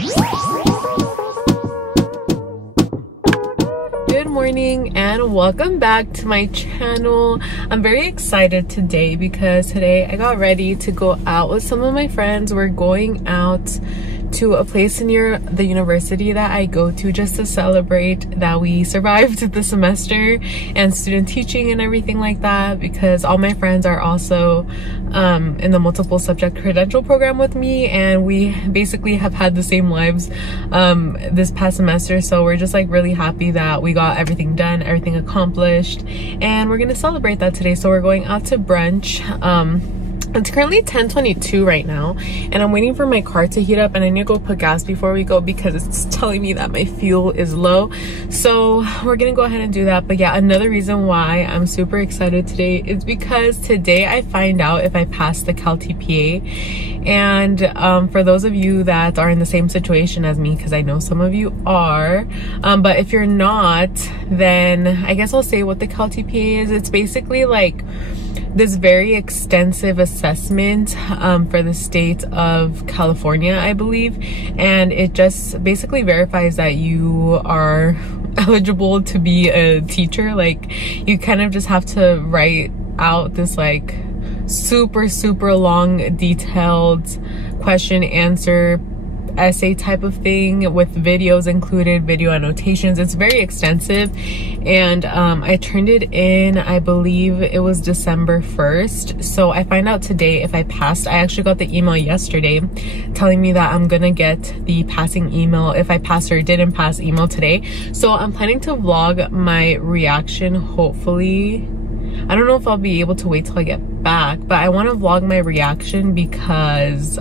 Good morning and welcome back to my channel. I'm very excited today because today I got ready to go out with some of my friends. We're going out to a place near the university that I go to just to celebrate that we survived the semester and student teaching and everything like that, because all my friends are also in the multiple subject credential program with me, and we basically have had the same lives this past semester. So we're just like really happy that we got everything done, everything accomplished, and we're gonna celebrate that today. So we're going out to brunch. It's currently 10:22 right now, and I'm waiting for my car to heat up, and I need to go put gas before we go because it's telling me that my fuel is low. So we're gonna go ahead and do that. But yeah, another reason why I'm super excited today is because today I find out if I passed the CalTPA. And for those of you that are in the same situation as me, because I know some of you are, but if you're not, then I guess I'll say what the CalTPA is. It's basically like this very extensive assessment for the state of California, I believe, and it just basically verifies that you are eligible to be a teacher. Like, you kind of just have to write out this like super long detailed question answer essay type of thing with videos included, video annotations. It's very extensive, and I turned it in, I believe it was December 1st. So I find out today if I passed. I actually got the email yesterday telling me that I'm gonna get the passing email if I passed or didn't pass email today. So I'm planning to vlog my reaction, hopefully. I don't know if I'll be able to wait till I get back, but I want to vlog my reaction because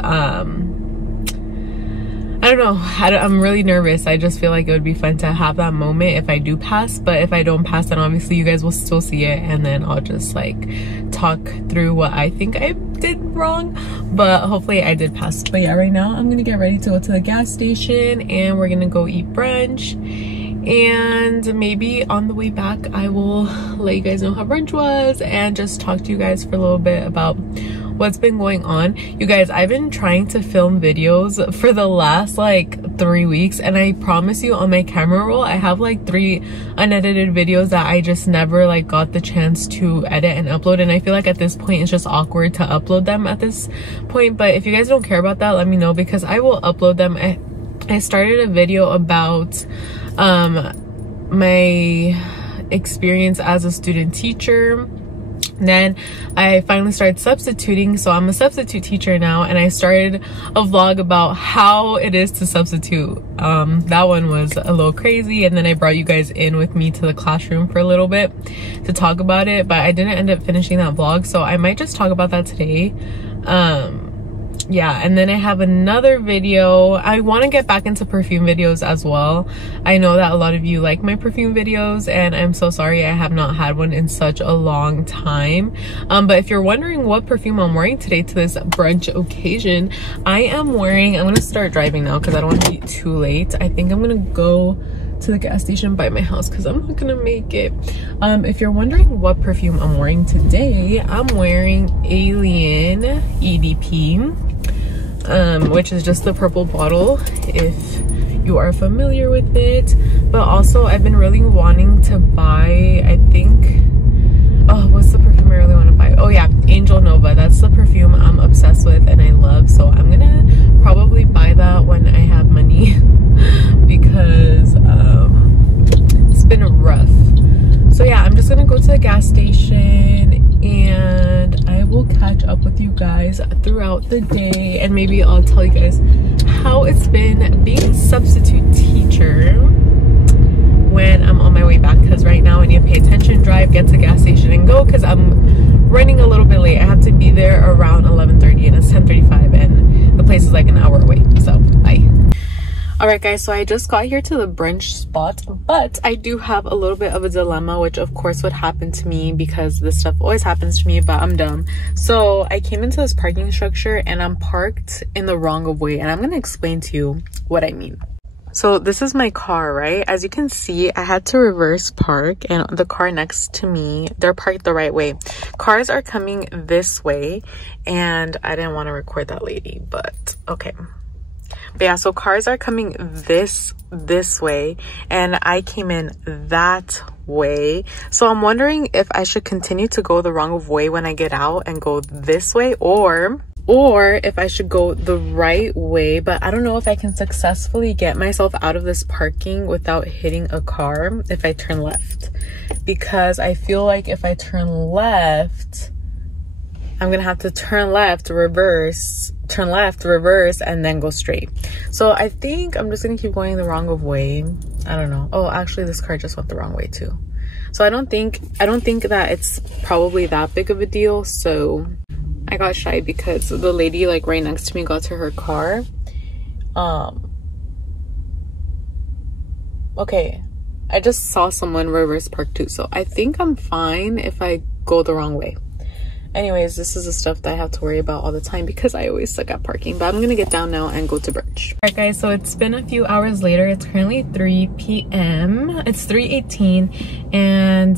I don't know, I'm really nervous. I just feel like it would be fun to have that moment if I do pass. But if I don't pass, then obviously you guys will still see it, and then I'll just like talk through what I think I did wrong, but hopefully I did pass. But yeah, right now I'm gonna get ready to go to the gas station and we're gonna go eat brunch, and maybe on the way back I will let you guys know how brunch was and just talk to you guys for a little bit about what's been going on. You guys, I've been trying to film videos for the last like 3 weeks, and I promise you on my camera roll I have like 3 unedited videos that I just never like got the chance to edit and upload, and I feel like at this point it's just awkward to upload them at this point. But if you guys don't care about that, let me know, because I will upload them. I started a video about my experience as a student teacher. Then I finally started substituting, so I'm a substitute teacher now, and I started a vlog about how it is to substitute. That one was a little crazy, and then I brought you guys in with me to the classroom for a little bit to talk about it, but I didn't end up finishing that vlog, so I might just talk about that today. Yeah, and then I have another video. I want to get back into perfume videos as well. I know that a lot of you like my perfume videos, and I'm so sorry I have not had one in such a long time. But if you're wondering what perfume I'm wearing today to this brunch occasion, I'm gonna start driving now because I don't want to be too late. I think I'm gonna go to the gas station by my house because I'm not gonna make it. If you're wondering what perfume I'm wearing today, I'm wearing Alien EDP, which is just the purple bottle if you are familiar with it. But also I've been really wanting to buy, I think, oh, what's the perfume I really want to buy? Oh yeah, Angel Nova. That's the perfume I'm obsessed with and I love, so I'm gonna probably buy that when I have money because it's been rough. So yeah, I'm just gonna go to the gas station and I will catch up with you guys throughout the day, and maybe I'll tell you guys how it's been being a substitute teacher when I'm on my way back, because right now I need to pay attention, drive, get to the gas station and go because I'm running a little bit late. I have to be there around 11:30 and it's 10:35 and the place is like an hour away, so bye. Alright guys, so I just got here to the brunch spot, but I do have a little bit of a dilemma, which of course would happen to me because this stuff always happens to me, but I'm dumb. So I came into this parking structure and I'm parked in the wrong way, and I'm going to explain to you what I mean. So this is my car, right? As you can see, I had to reverse park, and the car next to me, they're parked the right way. Cars are coming this way, and I didn't want to record that lady, but okay. But yeah, so cars are coming this way and I came in that way. So I'm wondering if I should continue to go the wrong way when I get out and go this way, or if I should go the right way. But I don't know if I can successfully get myself out of this parking without hitting a car if I turn left, because I feel like if I turn left, I'm gonna have to turn left, reverse, and then go straight. So I think I'm just gonna keep going the wrong way. I don't know. Oh, actually this car just went the wrong way too. So I don't think that it's probably that big of a deal. So I got shy because the lady like right next to me got to her car. Okay, I just saw someone reverse park too, so I think I'm fine if I go the wrong way. Anyways, this is the stuff that I have to worry about all the time because I always suck at parking. But I'm gonna get down now and go to brunch. All right guys, so it's been a few hours later. It's currently 3 p.m. It's 3:18, and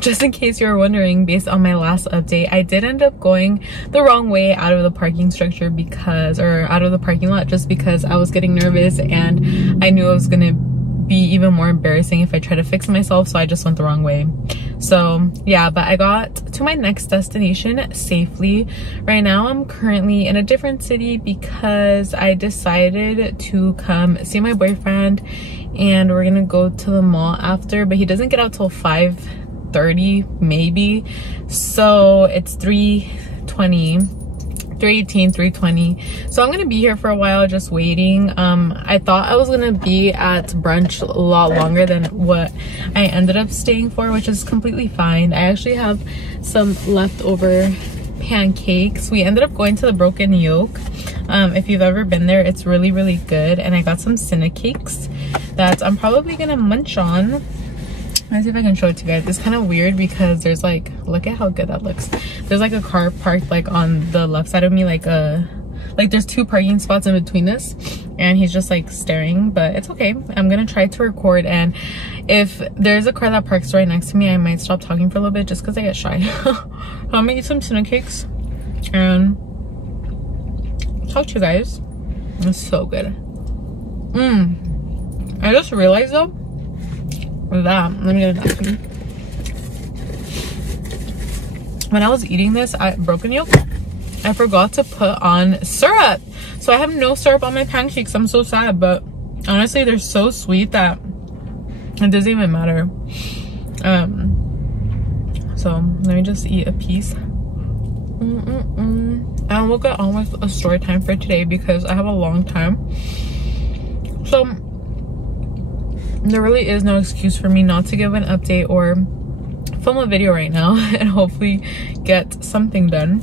just in case you were wondering, based on my last update, I did end up going the wrong way out of the parking structure out of the parking lot, just because I was getting nervous and I knew it was gonna be even more embarrassing if I try to fix myself, so I just went the wrong way. So yeah, but I got to my next destination safely. Right now I'm currently in a different city because I decided to come see my boyfriend, and we're gonna go to the mall after, but he doesn't get out till 5:30 maybe, so it's 3:20, so I'm gonna be here for a while just waiting. I thought I was gonna be at brunch a lot longer than what I ended up staying for, which is completely fine. I actually have some leftover pancakes. We ended up going to the Broken Yolk. If you've ever been there, it's really good, and I got some Cinna cakes that I'm probably gonna munch on. Let's see if I can show it to you guys. It's kind of weird because there's like, look at how good that looks. There's like a car parked like on the left side of me, like there's 2 parking spots in between us, and he's just like staring, but it's okay. I'm gonna try to record, and if there's a car that parks right next to me, I might stop talking for a little bit just because I get shy. I'm gonna eat some Cinna cakes and talk to you guys. It's so good. I just realized though, let me get a napkin. When I was eating this at Broken Yolk, I forgot to put on syrup, so I have no syrup on my pancakes. I'm so sad, but honestly they're so sweet that it doesn't even matter. So let me just eat a piece. And we'll get on with a story time for today because I have a long time. So there really is no excuse for me not to give an update or film a video right now and hopefully get something done.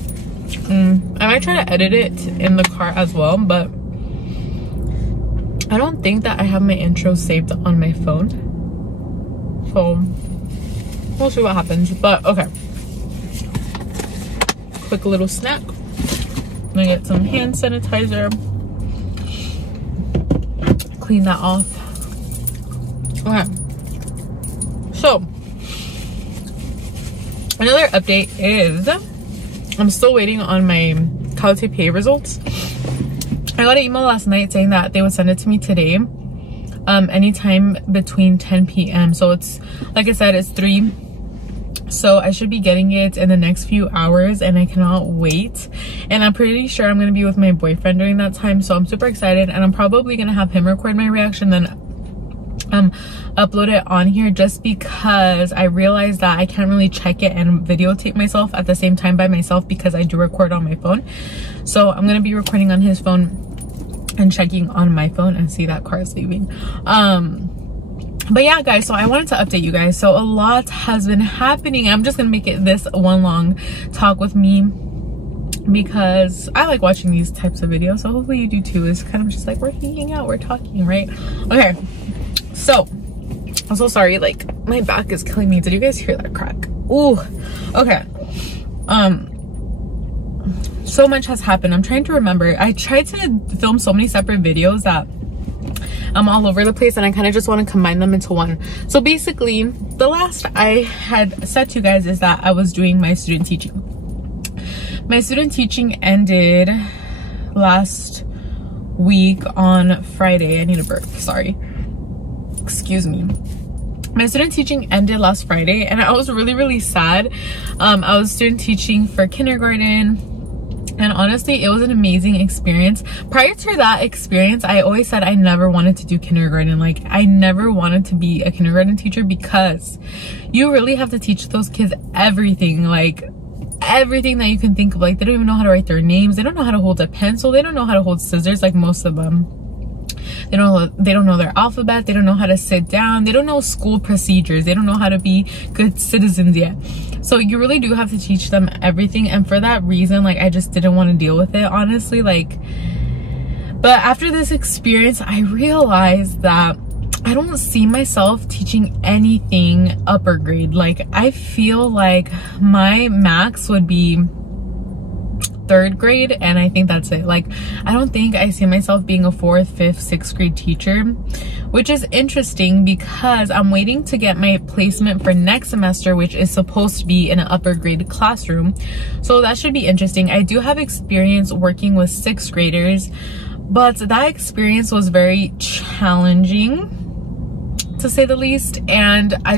I might try to edit it in the car as well, but I don't think that I have my intro saved on my phone, so we'll see what happens. But okay, quick little snack. I'm gonna get some hand sanitizer, clean that off. Okay, so another update is I'm still waiting on my CalTPA results. I got an email last night saying that they would send it to me today, anytime between 10 p.m. So it's, like I said, it's 3, so I should be getting it in the next few hours, and I cannot wait. And I'm pretty sure I'm gonna be with my boyfriend during that time, so I'm super excited, and I'm probably gonna have him record my reaction, then upload it on here, just because I realized that I can't really check it and videotape myself at the same time by myself because I do record on my phone. So I'm gonna be recording on his phone and checking on my phone, and see that car is leaving. But yeah guys, so I wanted to update you guys. So a lot has been happening. I'm just gonna make it this one long talk with me because I like watching these types of videos, so hopefully you do too. It's kind of just like we're hanging out, we're talking, right? Okay, so I'm so sorry, like my back is killing me. Did you guys hear that crack? Ooh, okay. So much has happened. I'm trying to remember. I tried to film so many separate videos that I'm all over the place, and I kind of just want to combine them into one. So basically, the last I had said to you guys is that I was doing my student teaching. My student teaching ended last week on Friday. I need a burp, sorry. Excuse me. My student teaching ended last Friday and I was really sad. I was student teaching for kindergarten. And honestly, it was an amazing experience. Prior to that experience, I always said I never wanted to do kindergarten. Like, I never wanted to be a kindergarten teacher because you really have to teach those kids everything. Like, everything that you can think of. Like, they don't even know how to write their names. They don't know how to hold a pencil. They don't know how to hold scissors, like most of them. They don't know their alphabet. They don't know how to sit down. They don't know school procedures. They don't know how to be good citizens yet. So you really do have to teach them everything. And for that reason, like, I just didn't want to deal with it, honestly. Like, but after this experience, I realized that I don't see myself teaching anything upper grade. Like, I feel like my max would be 3rd grade, and I think that's it. Like, I don't think I see myself being a 4th, 5th, 6th grade teacher, which is interesting because I'm waiting to get my placement for next semester, which is supposed to be in an upper grade classroom. So that should be interesting. I do have experience working with 6th graders, but that experience was very challenging, to say the least. And I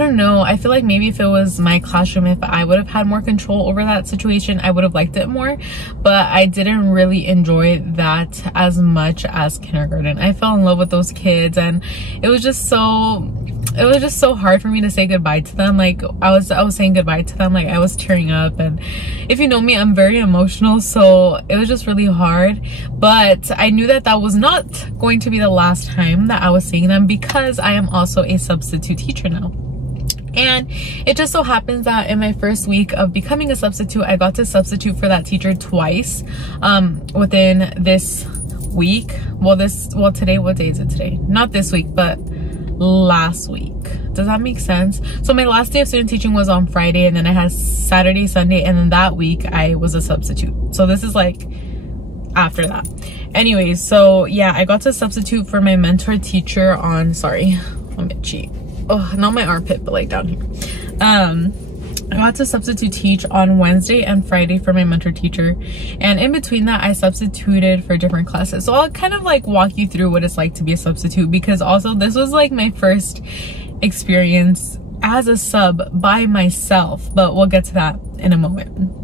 don't know, I feel like maybe if it was my classroom, if I would have had more control over that situation, I would have liked it more. But I didn't really enjoy that as much as kindergarten. I fell in love with those kids, and it was just so hard for me to say goodbye to them. Like, I was saying goodbye to them, like I was tearing up. And if you know me, I'm very emotional, so it was just really hard. But I knew that that was not going to be the last time that I was seeing them, because I am also a substitute teacher now. And it just so happens that in my first week of becoming a substitute, I got to substitute for that teacher twice within this week. Well, today, what day is it today? Not this week, but last week. Does that make sense? So my last day of student teaching was on Friday, and then I had Saturday, Sunday, and then that week I was a substitute. So this is like after that. Anyways, so yeah, I got to substitute for my mentor teacher on, sorry, I'm itchy. Oh, not my armpit, but like down here. I got to substitute teach on Wednesday and Friday for my mentor teacher, and in between that I substituted for different classes. So I'll kind of like walk you through what it's like to be a substitute, because also this was like my first experience as a sub by myself, but we'll get to that in a moment.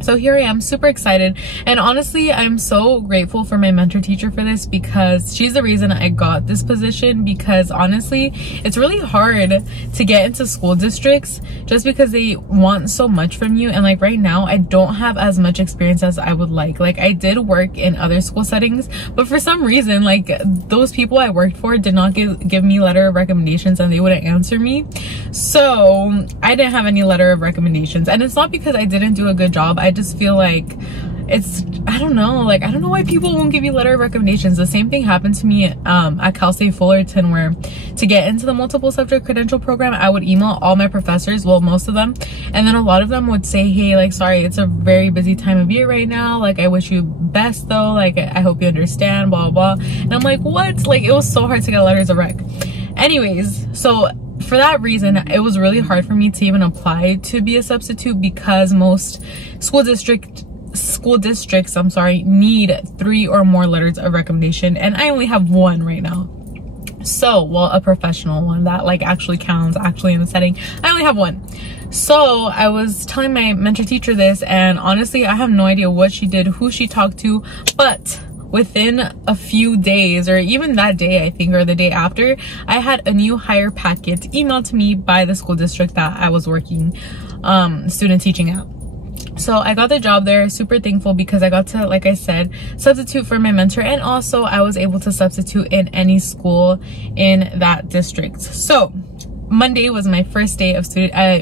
So here I am, super excited, and honestly I'm so grateful for my mentor teacher for this, because she's the reason I got this position. Because honestly, it's really hard to get into school districts just because they want so much from you. And like right now, I don't have as much experience as I would like. Like, I did work in other school settings, but for some reason, like, those people I worked for did not give me letter of recommendations, and they wouldn't answer me. So I didn't have any letter of recommendations, and it's not because I didn't do a good job. I just feel like I don't know why people won't give you letter of recommendations. The same thing happened to me at Cal State Fullerton, where to get into the multiple subject credential program, I would email all my professors, well, most of them, and then a lot of them would say, hey, like, sorry, it's a very busy time of year right now, like, I wish you best though, like, I hope you understand, blah blah blah. And I'm like, what? Like, it was so hard to get letters of rec. Anyways, so for that reason, it was really hard for me to even apply to be a substitute, because most school districts need 3 or more letters of recommendation, and I only have 1 right now. So, well, a professional one that like actually counts, actually in the setting, I only have 1. So I was telling my mentor teacher this, and honestly I have no idea what she did, who she talked to, but within a few days, or even that day I think, or the day after, I had a new hire packet emailed to me by the school district that I was working student teaching at. So I got the job there, super thankful, because I got to, like I said, substitute for my mentor, and also I was able to substitute in any school in that district. So Monday was my first day of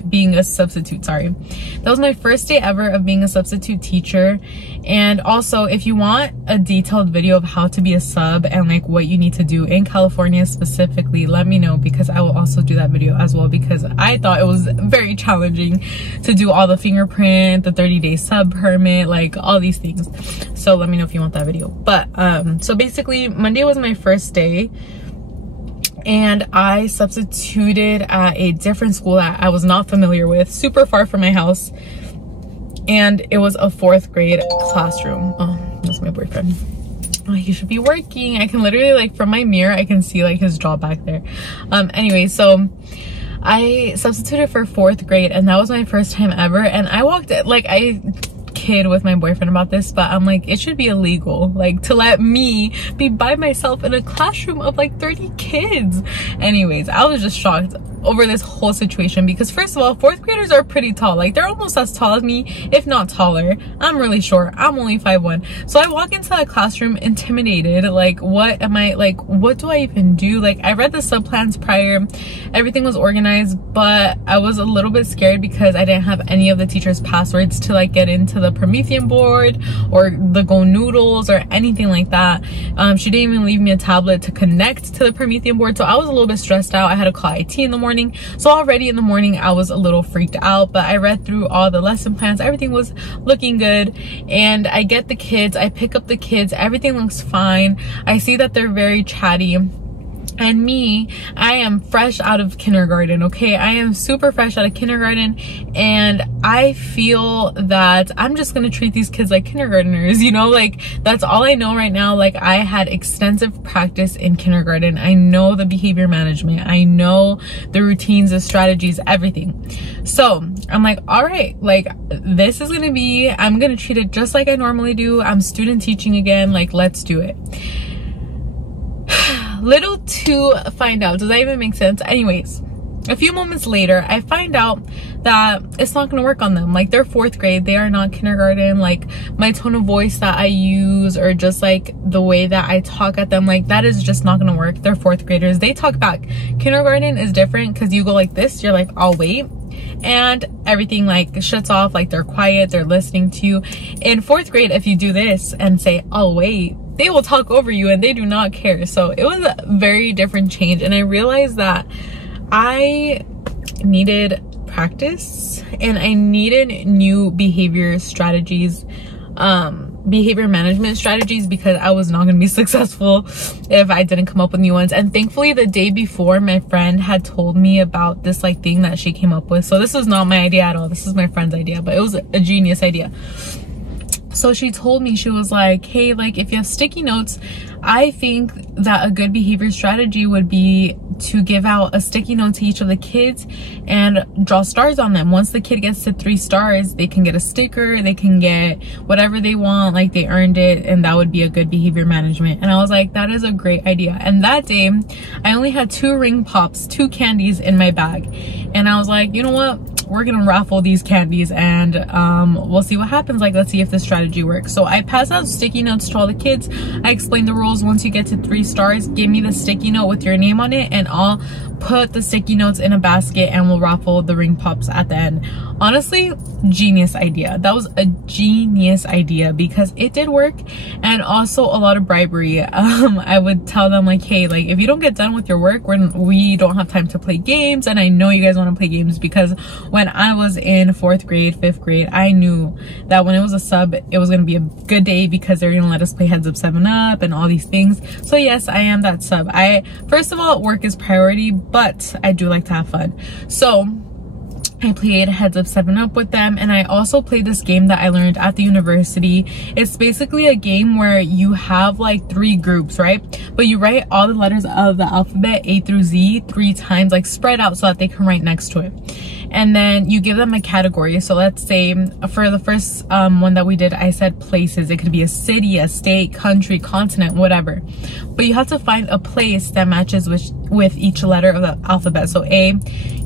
being a substitute, sorry. That was my first day ever of being a substitute teacher. And also, if you want a detailed video of how to be a sub and like what you need to do in California specifically, let me know, because I will also do that video as well, because I thought it was very challenging to do all the fingerprint, the 30-day sub permit, like all these things. So let me know if you want that video. But so basically Monday was my first day, and I substituted at a different school that I was not familiar with, super far from my house, and it was a 4th grade classroom. Oh, that's my boyfriend. oh, he should be working. I can literally, like, from my mirror, I can see like his jaw back there. Anyway, so I substituted for 4th grade, and that was my first time ever. And I walked, like, I kid with my boyfriend about this, but I'm like, it should be illegal, like, to let me be by myself in a classroom of like 30 kids. Anyways, I was just shocked over this whole situation because, first of all, 4th graders are pretty tall. Like, they're almost as tall as me, if not taller. I'm really short. I'm only 5'1". So I walk into that classroom intimidated, like, what am I, like, what do I even do? Like, I read the sub plans prior, everything was organized, but I was a little bit scared because I didn't have any of the teachers' passwords to like get into the Promethean board or the Go Noodles or anything like that. She didn't even leave me a tablet to connect to the Promethean board, so I was a little bit stressed out. I had to call IT in the morning. So already in the morning I was a little freaked out, but I read through all the lesson plans, everything was looking good, and I get the kids, I pick up the kids, everything looks fine. I see that they're very chatty. And me, I am fresh out of kindergarten, okay? I am super fresh out of kindergarten, and I feel that I'm just gonna treat these kids like kindergartners, you know? Like, that's all I know right now. Like, I had extensive practice in kindergarten. I know the behavior management. I know the routines, the strategies, everything. So I'm like, all right, like, this is gonna be, I'm gonna treat it just like I normally do. I'm student teaching again, like, let's do it. Little to find out, does that even make sense? Anyways, a few moments later, I find out that it's not going to work on them. Like, they're 4th grade, they are not kindergarten. Like, my tone of voice that I use, or just like the way that I talk at them, like, that is just not going to work. They're 4th graders, they talk back. Kindergarten is different because you go like this, you're like, I'll wait, and everything like shuts off, like they're quiet, they're listening to you. In 4th grade, if you do this and say, I'll wait, they will talk over you and they do not care. So it was a very different change, and I realized that I needed practice and I needed new behavior strategies, behavior management strategies, because I was not going to be successful if I didn't come up with new ones. And thankfully, the day before, my friend had told me about this like thing that she came up with. So this was not my idea at all, this is my friend's idea, but it was a genius idea. So she told me, she was like, hey, like, if you have sticky notes, I think that a good behavior strategy would be to give out a sticky note to each of the kids and draw stars on them. Once the kid gets to 3 stars, they can get a sticker, they can get whatever they want, like they earned it, and that would be a good behavior management. And I was like, that is a great idea. And that day, I only had 2 ring pops, 2 candies in my bag. And I was like, you know what? We're gonna raffle these candies, and we'll see what happens. Like, let's see if the strategy works. So I passed out sticky notes to all the kids. I explained the rules. Once you get to 3 stars, give me the sticky note with your name on it, and I'll put the sticky notes in a basket and we'll raffle the ring pops at the end. Honestly, genius idea. That was a genius idea because it did work. And also a lot of bribery. I would tell them like, hey, like, if you don't get done with your work, we don't have time to play games. And I know you guys want to play games, because when I was in 4th grade, 5th grade, I knew that when it was a sub, it was going to be a good day because they're going to let us play Heads Up 7-Up and all these things. So yes, I am that sub. First of all, work is priority, but I do like to have fun. So I played Heads Up 7-Up with them, and I also played this game that I learned at the university. It's basically a game where you have like 3 groups, right? But you write all the letters of the alphabet A through Z 3 times, like spread out so that they can write next to it. And then you give them a category. So let's say for the first one that we did, I said places. It could be a city, a state, country, continent, whatever. But you have to find a place that matches with each letter of the alphabet. So A,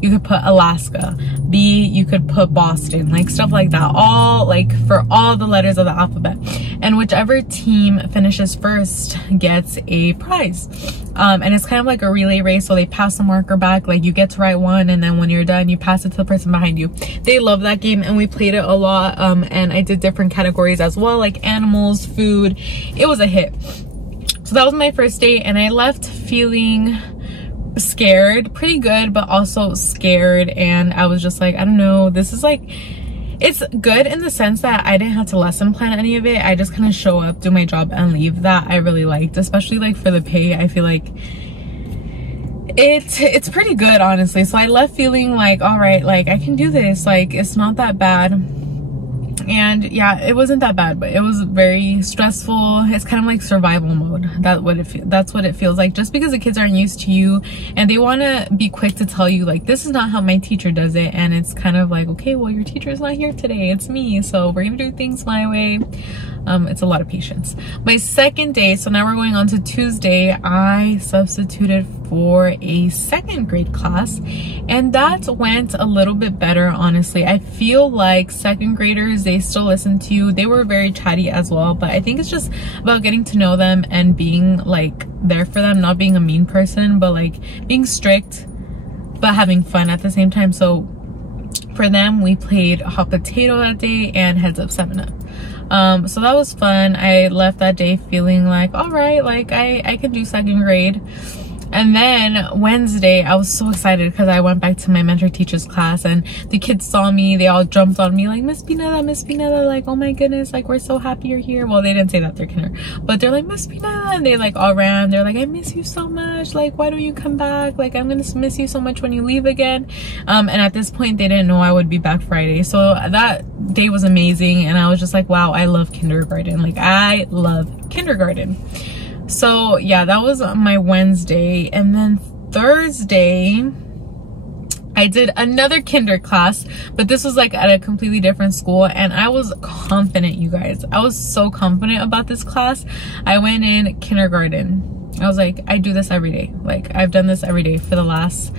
you could put Alaska. B, you could put Boston, like stuff like that. All like for all the letters of the alphabet. And whichever team finishes first gets a prize. And it's kind of like a relay race. So they pass the marker back, like you get to write one, and then when you're done, you pass it to the person behind you. They love that game, and we played it a lot. And I did different categories as well, like animals, food. It was a hit. So that was my first day, and I left feeling scared, pretty good, but also scared. And I was just like, I don't know, this is like, it's good in the sense that I didn't have to lesson plan any of it. I just kind of show up, do my job, and leave. That I really liked, especially like for the pay. I feel like it's pretty good, honestly. So I left feeling like, all right, like I can do this, like it's not that bad. And yeah, it wasn't that bad, but it was very stressful. It's kind of like survival mode. That's what it feels like, just because the kids aren't used to you and they want to be quick to tell you like, this is not how my teacher does it. And it's kind of like, okay, well, your teacher is not here today, it's me, so we're gonna do things my way. It's a lot of patience. My second day, so now we're going on to Tuesday, I substituted for a 2nd grade class, and that went a little bit better, honestly. I feel like 2nd graders, they still listen to you. They were very chatty as well, but I think it's just about getting to know them and being like there for them, not being a mean person, but like being strict but having fun at the same time. So for them, we played hot potato that day and heads up 7-up. So that was fun. I left that day feeling like, all right, like I can do 2nd grade. And then Wednesday, I was so excited because I went back to my mentor teacher's class and the kids saw me. They all jumped on me like, Miss Pineda, like, oh my goodness, like, we're so happy you're here. Well, they didn't say that, they're kinder, but they're like, Miss Pineda, and they like all ran. They're like, I miss you so much. Like, why don't you come back? Like, I'm gonna miss you so much when you leave again. And at this point, they didn't know I would be back Friday. So that day was amazing. And I was just like, wow, I love kindergarten. Like, I love kindergarten. So yeah, that was my Wednesday. And then Thursday, I did another kinder class, but this was like at a completely different school, and I was confident, you guys. I was so confident about this class. I went in kindergarten. I was like, I do this every day. Like, I've done this every day for the last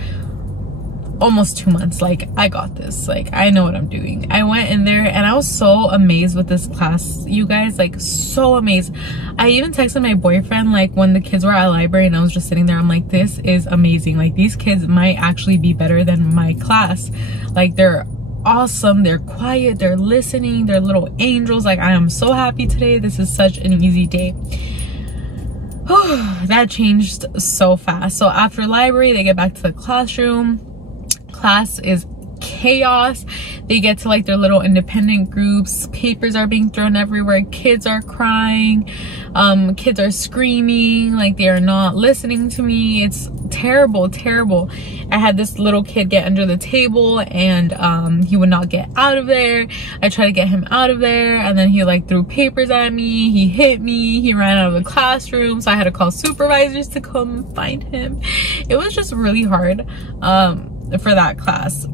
almost 2 months. Like, I got this. Like, I know what I'm doing. I went in there and I was so amazed with this class, you guys, like so amazed. I even texted my boyfriend like when the kids were at library and I was just sitting there. I'm like, this is amazing. Like, these kids might actually be better than my class. Like, they're awesome, they're quiet, they're listening, they're little angels. Like, I am so happy today. This is such an easy day. That changed so fast. So after library, they get back to the classroom. Class is chaos. They get to like their little independent groups. Papers are being thrown everywhere. Kids are crying. Kids are screaming. Like, they are not listening to me. It's terrible, terrible. I had this little kid get under the table and he would not get out of there. I tried to get him out of there and then he like threw papers at me. He hit me. He ran out of the classroom. So I had to call supervisors to come find him. It was just really hard for that class.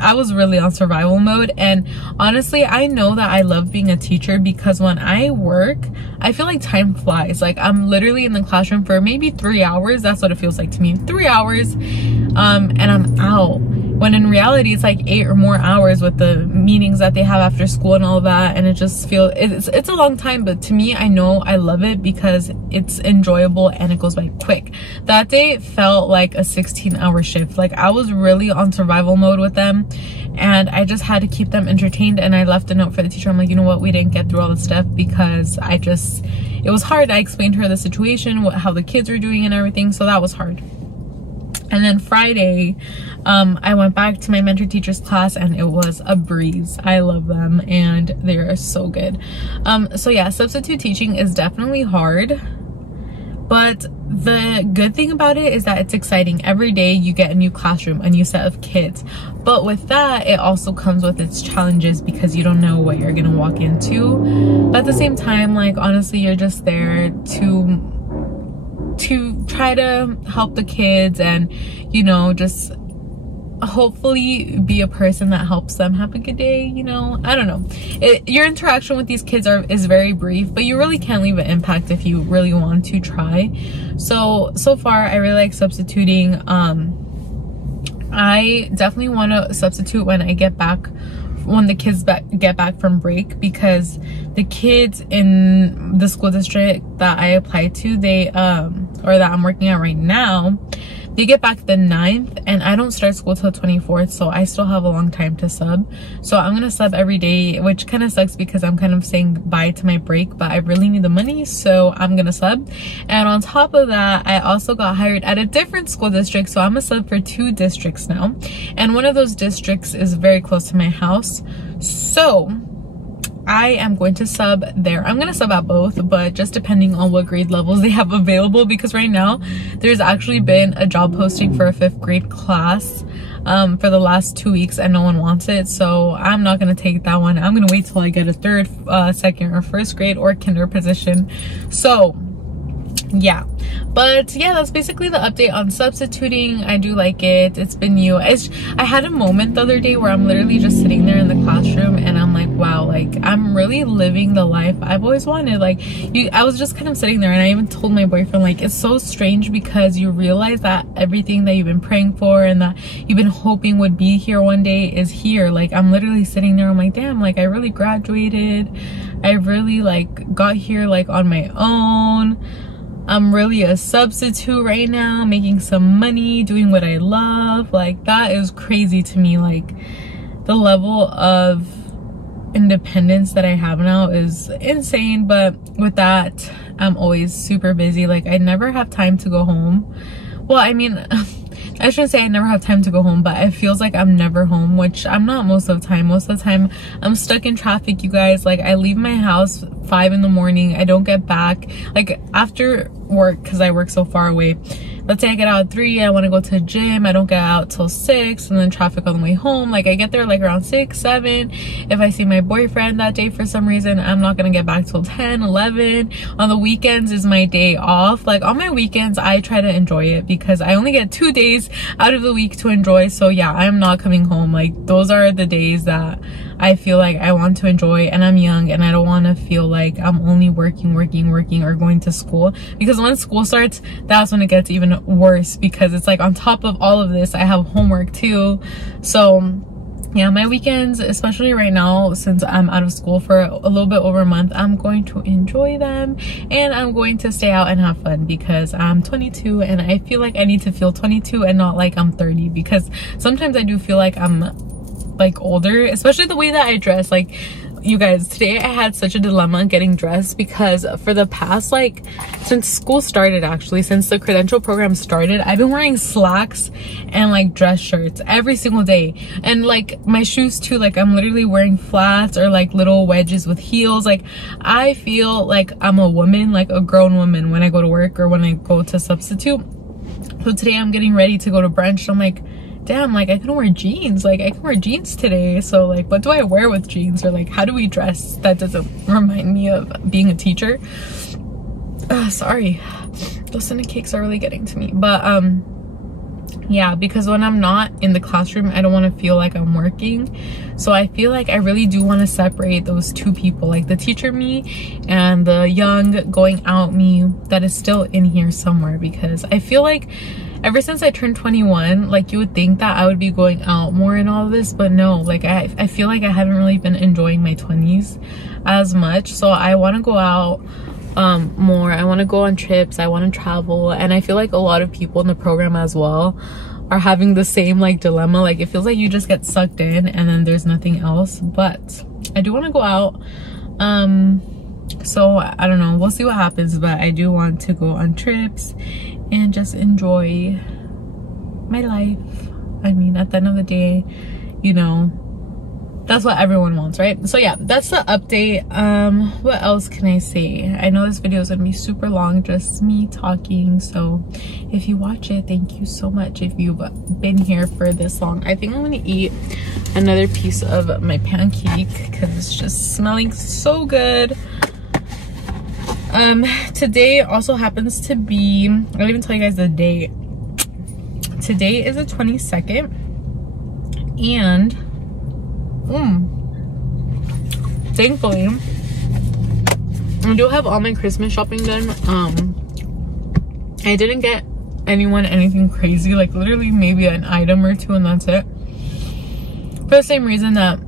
I was really on survival mode, and honestly, I know that I love being a teacher because when I work, I feel like time flies. Like, I'm literally in the classroom for maybe 3 hours. That's what it feels like to me. 3 hours, and I'm out. When in reality, it's like 8 or more hours with the meetings that they have after school and all that. And it just feels, it's a long time, but to me, I know I love it because it's enjoyable and it goes by quick. That day felt like a 16-hour shift. Like, I was really on survival mode with them and I just had to keep them entertained. And I left a note for the teacher. I'm like, you know what? We didn't get through all the stuff because it was hard. I explained to her the situation, how the kids were doing and everything. So that was hard. And then Friday, I went back to my mentor teacher's class and it was a breeze. I love them and they are so good. So yeah, substitute teaching is definitely hard, but the good thing about it is that it's exciting. Every day you get a new classroom, a new set of kids. But with that, it also comes with its challenges because you don't know what you're gonna walk into. But at the same time, like, honestly, you're just there to try to help the kids and, you know, just hopefully be a person that helps them have a good day. You know, I don't know, your interaction with these kids is very brief, but you really can leave an impact if you really want to try. So far I really like substituting. I definitely want to substitute when the kids get back from break, because the kids in the school district that I applied to, or that I'm working at right now, they get back the 9th and I don't start school till 24th, so I still have a long time to sub. So I'm gonna sub every day, which kind of sucks because I'm kind of saying bye to my break, but I really need the money, so I'm gonna sub. And on top of that, I also got hired at a different school district, so I'm a sub for 2 districts now, and one of those districts is very close to my house. So I am going to sub there. I'm gonna sub at both, but just depending on what grade levels they have available, because right now there's actually been a job posting for a 5th grade class for the last 2 weeks and no one wants it, so I'm not gonna take that one. I'm gonna wait till I get a 3rd, 2nd, or 1st grade or kinder position. So yeah, but yeah, that's basically the update on substituting. I do like it. It's been new. I had a moment the other day where I'm literally just sitting there in the classroom and I'm like, wow, like I'm really living the life I've always wanted. Like I was just kind of sitting there, and I even told my boyfriend, like, it's so strange because you realize that everything that you've been praying for and that you've been hoping would be here one day is here. Like I'm literally sitting there, I'm like, damn, like I really graduated. I really like got here like on my own. I'm really a substitute right now, making some money, doing what I love. Like that is crazy to me. Like the level of independence that I have now is insane. But with that, I'm always super busy. Like I never have time to go home. Well, I mean, I shouldn't say I never have time to go home, but it feels like I'm never home, which I'm not most of the time. Most of the time I'm stuck in traffic, you guys. Like I leave my house 5 in the morning. I don't get back like after work because I work so far away. Let's say I get out at 3, I want to go to the gym, I don't get out till 6, and then traffic on the way home. Like I get there like around 6, 7. If I see my boyfriend that day for some reason, I'm not gonna get back till 10, 11. On the weekends is my day off. Like on my weekends I try to enjoy it because I only get 2 days out of the week to enjoy. So yeah, I'm not coming home. Like those are the days that I feel like I want to enjoy, and I'm young and I don't want to feel like I'm only working or going to school, because when school starts, that's when it gets even worse, because it's like on top of all of this I have homework too. So yeah, my weekends, especially right now since I'm out of school for a little bit over a month, I'm going to enjoy them and I'm going to stay out and have fun because I'm 22 and I feel like I need to feel 22 and not like I'm 30, because sometimes I do feel like I'm like older, especially the way that I dress. Like you guys, today I had such a dilemma getting dressed because for the past, like since school started, actually since the credential program started, I've been wearing slacks and like dress shirts every single day, and like my shoes too. Like I'm literally wearing flats or like little wedges with heels. Like I feel like I'm a woman, like a grown woman, when I go to work or when I go to substitute. So today I'm getting ready to go to brunch. I'm like, damn, like I can wear jeans. Like I can wear jeans today. So like what do I wear with jeans, or like how do we dress that doesn't remind me of being a teacher? Sorry, those Cinnamon cakes are really getting to me. But yeah, because when I'm not in the classroom, I don't want to feel like I'm working. So I feel like I really do want to separate those two people, like the teacher me and the young going out me that is still in here somewhere. Because I feel like ever since I turned 21, like you would think that I would be going out more and all of this, but no, like I feel like I haven't really been enjoying my 20s as much. So I want to go out more. I want to go on trips, I want to travel, and I feel like a lot of people in the program as well are having the same like dilemma. Like it feels like you just get sucked in and then there's nothing else. But I do want to go out, so I don't know, we'll see what happens, but I do want to go on trips and just enjoy my life. I mean, at the end of the day, you know, that's what everyone wants, right? So yeah, that's the update. What else can I say? I know this video is gonna be super long, just me talking, so if you watch it, thank you so much if you've been here for this long. I think I'm gonna eat another piece of my pancake because it's just smelling so good. Today also happens to be, I didn't even tell you guys the date. Today is the 22nd, and thankfully I do have all my Christmas shopping done. I didn't get anyone anything crazy, like literally maybe an item or two and that's it, for the same reason that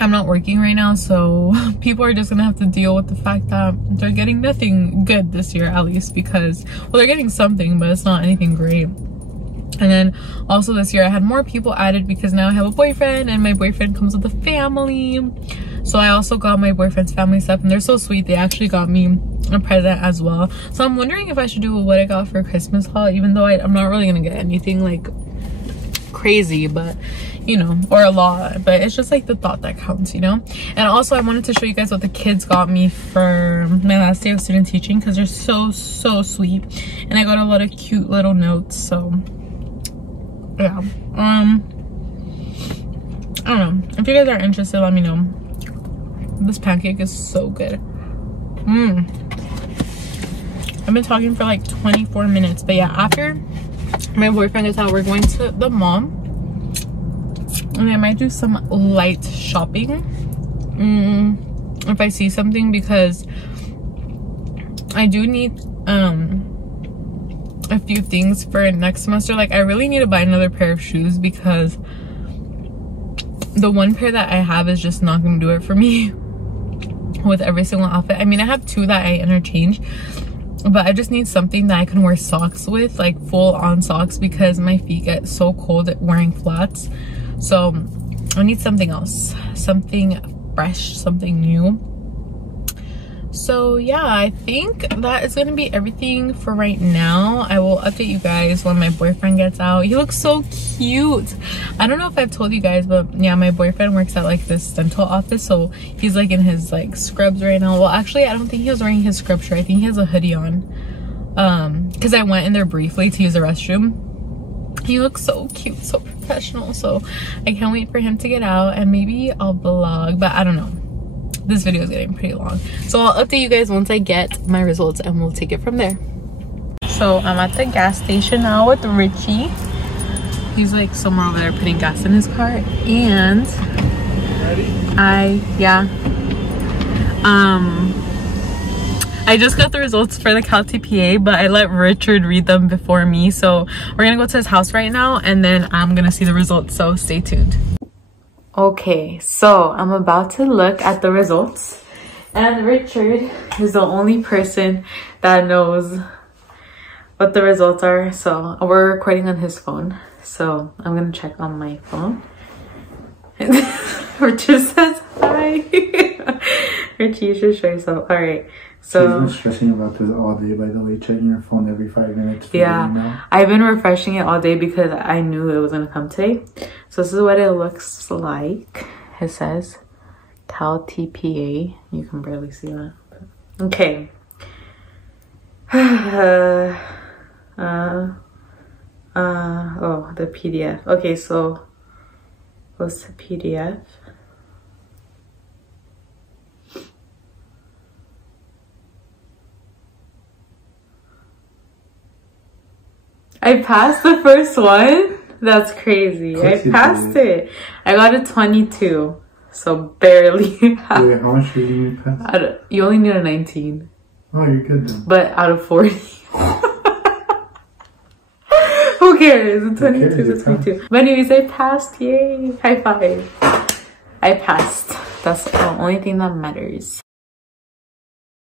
I'm not working right now, so people are just gonna have to deal with the fact that they're getting nothing good this year, at least, because, well, they're getting something, but it's not anything great. And then also this year I had more people added because now I have a boyfriend, and my boyfriend comes with a family. So I also got my boyfriend's family stuff, and they're so sweet. They actually got me a present as well. So I'm wondering if I should do what I got for Christmas haul, even though I'm not really gonna get anything like crazy, but you know, or a lot, but it's just like the thought that counts, you know. And also I wanted to show you guys what the kids got me for my last day of student teaching, because they're so sweet, and I got a lot of cute little notes. So yeah, I don't know, if you guys are interested, let me know. This pancake is so good. I've been talking for like 24 minutes, but yeah, after my boyfriend gets out, we're going to the mall, and I might do some light shopping if I see something, because I do need a few things for next semester. Like, I really need to buy another pair of shoes, because the one pair that I have is just not gonna do it for me with every single outfit. I mean, I have two that I interchange, but I just need something that I can wear socks with, like full on socks, because my feet get so cold wearing flats. So I need something else, something fresh, something new. So yeah, I think that is gonna be everything for right now. I will update you guys when my boyfriend gets out. He looks so cute. I don't know if I've told you guys, but yeah, my boyfriend works at like this dental office, so he's like in his like scrubs right now. Well, actually, I don't think he was wearing his scrub shirt. I think he has a hoodie on, because I went in there briefly to use the restroom. He looks so cute, so professional, so I can't wait for him to get out, and maybe I'll vlog, but I don't know. This video is getting pretty long, so I'll update you guys once I get my results, and we'll take it from there. So I'm at the gas station now with Richie. He's like somewhere over there putting gas in his car, and I just got the results for the CalTPA, but I let Richard read them before me, so we're gonna go to his house right now, and then I'm gonna see the results, so stay tuned. Okay, so I'm about to look at the results, and Richard is the only person that knows what the results are. So we're recording on his phone, so I'm gonna check on my phone. Richard says hi. Richie, you should show yourself. All right, so she's been stressing about this all day, by the way, checking your phone every 5 minutes. Yeah, I've been refreshing it all day because I knew it was gonna come today. So this is what it looks like. It says CalTPA. You can barely see that. Okay. Oh, the PDF. Okay, so what's the PDF? I passed the first one. That's crazy. I passed it. I got a 22, so barely. Wait, how much did you pass? You only need a 19. Oh, you're good then. But out of 40. Who cares? It's 22 to 22. But anyways, I passed. Yay. High five. I passed. That's the only thing that matters.